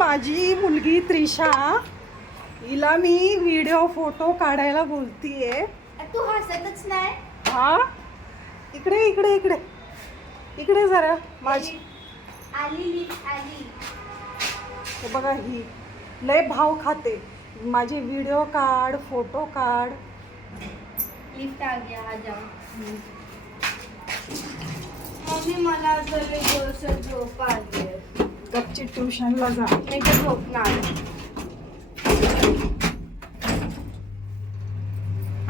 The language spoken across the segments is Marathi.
माझी मुलगी त्रिशा, हिला मी व्हिडिओ फोटो काढायला बोलतीये. तू हसतच नाही. हा, इकडे इकडे इकडे इकडे जरा माझी आली. हे बघा, ही लय भाव खाते. माझे व्हिडिओ काढ, फोटो काढ. लिफ्ट आ गया, आ जाओ. मम्मी मला तर झोप आली. गपची ट्युशनला जा. मी तर झोपणार.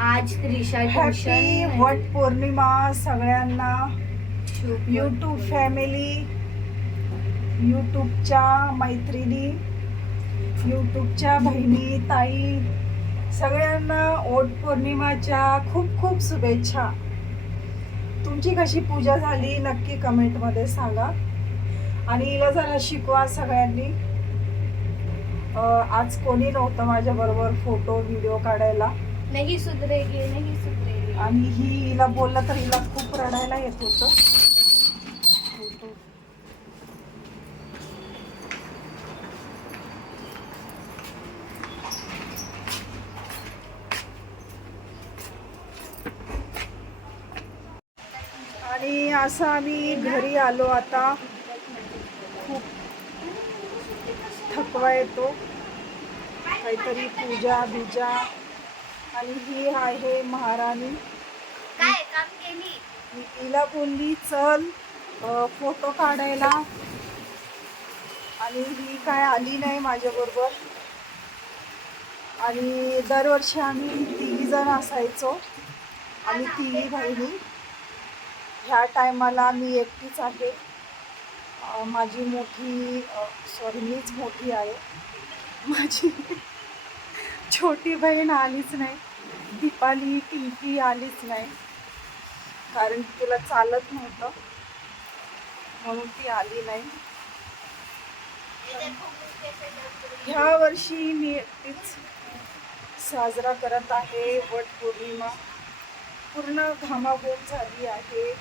आज त्रिशा हॅपी वट पौर्णिमा सगळ्यांना. यूट्यूब फॅमिली, यूट्यूबच्या मैत्रिणी, यूट्यूबच्या बहिणी, ताई, सगळ्यांना वट पौर्णिमाच्या खूप खूप शुभेच्छा. तुमची कशी पूजा झाली नक्की कमेंटमध्ये सांगा. आणि हिला जरा शिकवा सगळ्यांनी. आज कोणी नव्हतं माझ्या बरोबर फोटो व्हिडिओ काढायला. नाही सुधरेगी. आणि हिला बोललं तर हिला खूप रडायला येत होतं. आणि असं आम्ही घरी आलो. आता खूप थकवा येतो. काहीतरी पूजा बिजा. आणि ही आहे महाराणी. काय काम केली? मी तिला बोलली चल फोटो काढायला, आणि ही काय आली नाही माझ्याबरोबर. आणि दरवर्षी आम्ही 3 जण असायचो. आम्ही 3 बहिणी. ह्या टायमाला मी एकटीच आहे. माझी मीच मोठी आहे. माझी छोटी बहीण आलीच नाही. दीपाली टिंकी आलीच नाही, कारण तिला चालत नव्हतं म्हणून ती आली नाही. ह्या वर्षी मी एकटीच साजरा करत आहे वट पौर्णिमा. पूर्ण घामाघूम झाली आहे.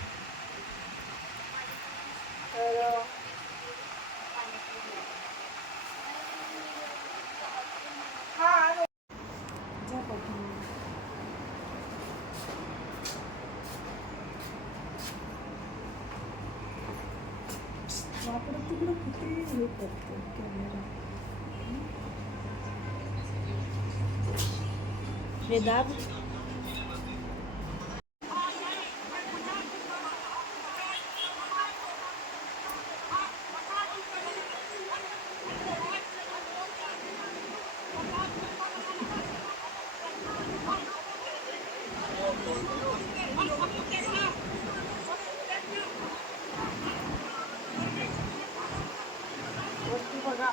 तर तिकडं किती हे करतो कॅमेरा. वेदाब वरती बघा.